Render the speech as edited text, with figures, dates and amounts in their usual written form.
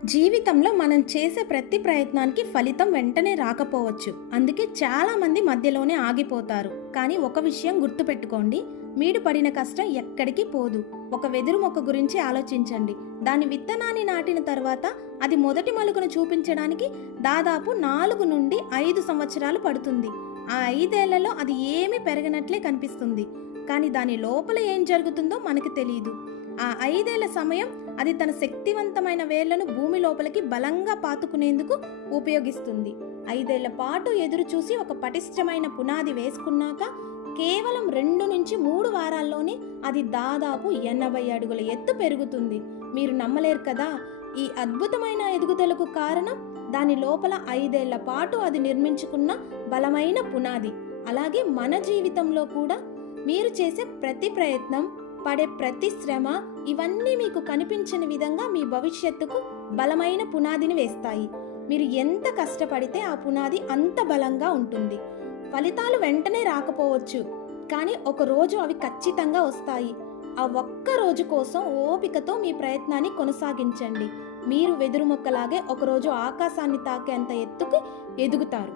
జీవితంలో మనం చేసే ప్రతి ప్రయత్నానికి ఫలితం వెంటనే రాకపోవచ్చు. అందుకే చాలామంది మధ్యలోనే ఆగిపోతారు. కానీ ఒక విషయం గుర్తుపెట్టుకోండి, మీరు పడిన కష్టం ఎక్కడికి పోదు. ఒక వెదురు మొక్క గురించి ఆలోచించండి. దాని విత్తనాన్ని నాటిన తర్వాత అది మొదటి మలుగును చూపించడానికి దాదాపు 4 నుండి 5 సంవత్సరాలు పడుతుంది. ఆ 5 ఏళ్లలో అది ఏమీ పెరగనట్లే కనిపిస్తుంది. కానీ దాని లోపల ఏం జరుగుతుందో మనకి తెలియదు. ఆ 5 ఏళ్ల సమయం అది తన శక్తివంతమైన వేళ్లను భూమి లోపలికి బలంగా పాతుకునేందుకు ఉపయోగిస్తుంది. 5 ఏళ్ల పాటు ఎదురు చూసి ఒక పటిష్టమైన పునాది వేసుకున్నాక కేవలం 2 నుంచి 3 వారాల్లోనే అది దాదాపు 80 అడుగుల ఎత్తు పెరుగుతుంది. మీరు నమ్మలేరు కదా! ఈ అద్భుతమైన ఎదుగుదలకు కారణం దాని లోపల 5 ఏళ్ల పాటు అది నిర్మించుకున్న బలమైన పునాది. అలాగే మన జీవితంలో కూడా మీరు చేసే ప్రతి ప్రయత్నం, పడే ప్రతి శ్రమ, ఇవన్నీ మీకు కనిపించని విధంగా మీ భవిష్యత్తుకు బలమైన పునాదిని వేస్తాయి. మీరు ఎంత కష్టపడితే ఆ పునాది అంత బలంగా ఉంటుంది. ఫలితాలు వెంటనే రాకపోవచ్చు, కానీ ఒక రోజు అవి ఖచ్చితంగా వస్తాయి. ఆ ఒక్క రోజు కోసం ఓపికతో మీ ప్రయత్నాన్ని కొనసాగించండి. మీరు వెదురు మొక్కలాగే ఒకరోజు ఆకాశాన్ని తాకేంత ఎత్తుకు ఎదుగుతారు.